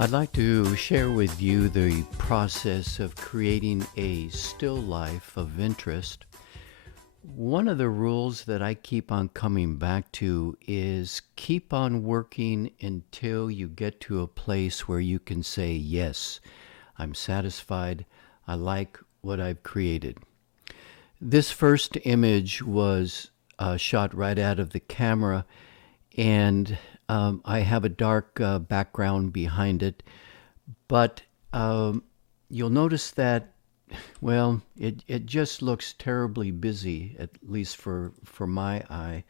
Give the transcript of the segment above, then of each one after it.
I'd like to share with you the process of creating a still life of interest. One of the rules that I keep on coming back to is keep on working until you get to a place where you can say, yes, I'm satisfied. I like what I've created. This first image was shot right out of the camera, and I have a dark background behind it. But you'll notice that, well, it just looks terribly busy, at least for my eye.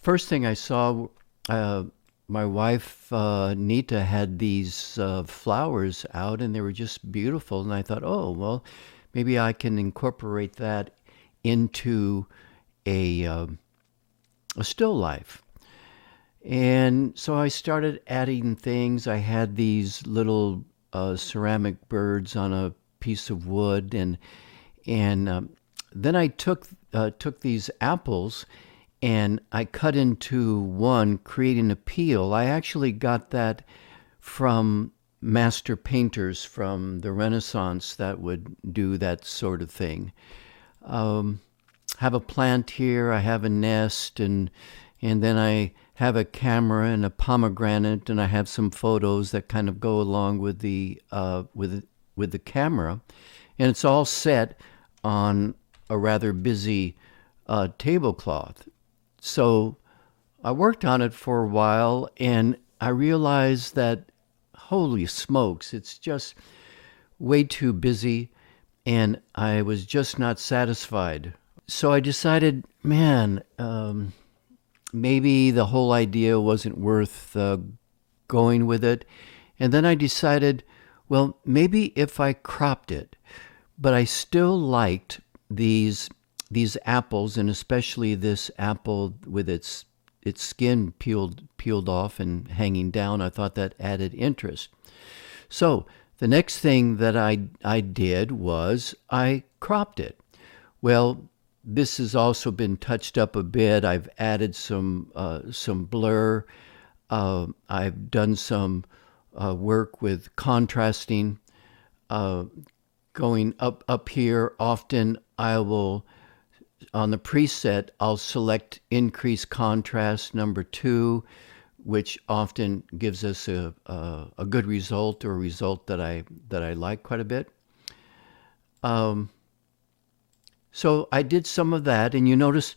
First thing I saw, uh, my wife Nita had these flowers out, and they were just beautiful. And I thought, oh well, maybe I can incorporate that into a a still life. And so I started adding things. I had these little ceramic birds on a piece of wood, and then I took these apples and I cut into one, creating a peel. I actually got that from master painters from the Renaissance that would do that sort of thing. Um, have a plant here. I have a nest, and then I have a camera and a pomegranate, and I have some photos that kind of go along with the camera, and it's all set on a rather busy tablecloth. So I worked on it for a while, and I realized that holy smokes, it's just way too busy, and I was just not satisfied. So I decided, man, maybe the whole idea wasn't worth going with it. And then I decided, well, maybe if I cropped it, but I still liked these apples, and especially this apple with its skin peeled off and hanging down. I thought that added interest. So the next thing that I did was I cropped it. Well, this has also been touched up a bit. I've added some blur. I've done some work with contrasting. Uh, Going up here, often I will, on the preset, I'll select increase contrast number 2, which often gives us a good result, or a result that I like quite a bit. Um, so I did some of that, and you notice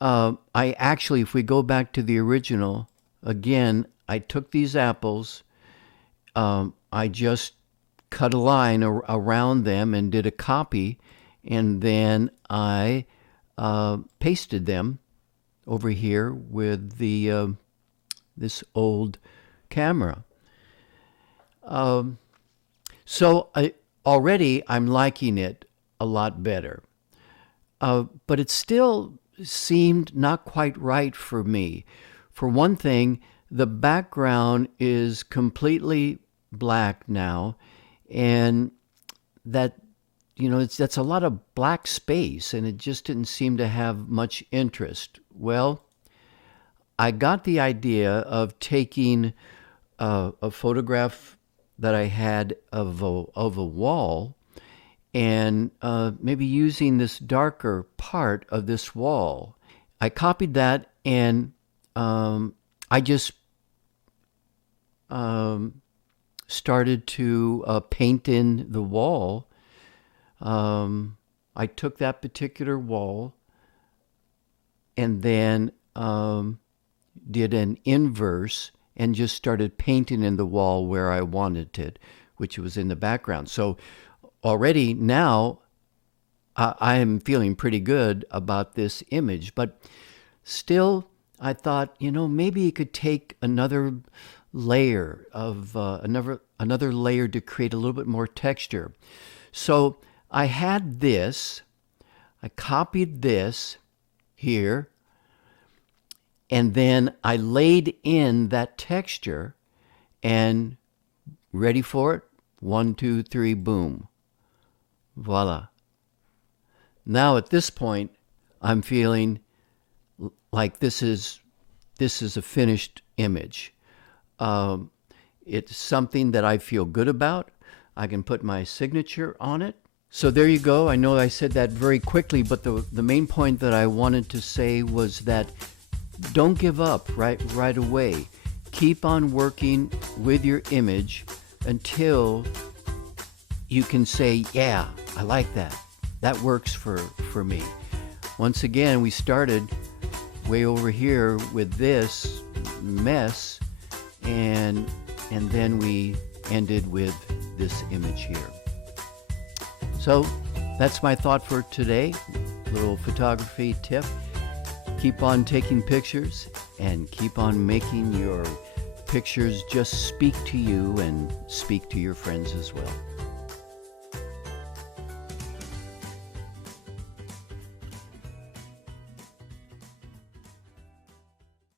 I actually, if we go back to the original, again, I took these apples, I just cut a line around them and did a copy, and then I pasted them over here with the this old camera. Um, already I'm liking it a lot better. But it still seemed not quite right for me. For one thing, the background is completely black now, and that that's a lot of black space, and it just didn't seem to have much interest. Well, I got the idea of taking a photograph that I had of a wall, and maybe using this darker part of this wall. I copied that, and I just um, started to paint in the wall. I took that particular wall and then did an inverse and just started painting in the wall where I wanted it, which was in the background. So already now I am feeling pretty good about this image, but still I thought, maybe you could take another layer of another layer to create a little bit more texture. So I had this, I copied this here, and then I laid in that texture, and ready for it? 1, 2, 3, boom. Voila. Now at this point, I'm feeling like this is a finished image. Um, It's something that I feel good about. I can put my signature on it. So there you go. I know I said that very quickly, but the main point that I wanted to say was that don't give up right away. Keep on working with your image until you can say, yeah, I like that. That works for me. Once again, we started way over here with this mess, and then we ended with this image here. So that's my thought for today. Little photography tip. Keep on taking pictures and keep on making your pictures just speak to you and speak to your friends as well.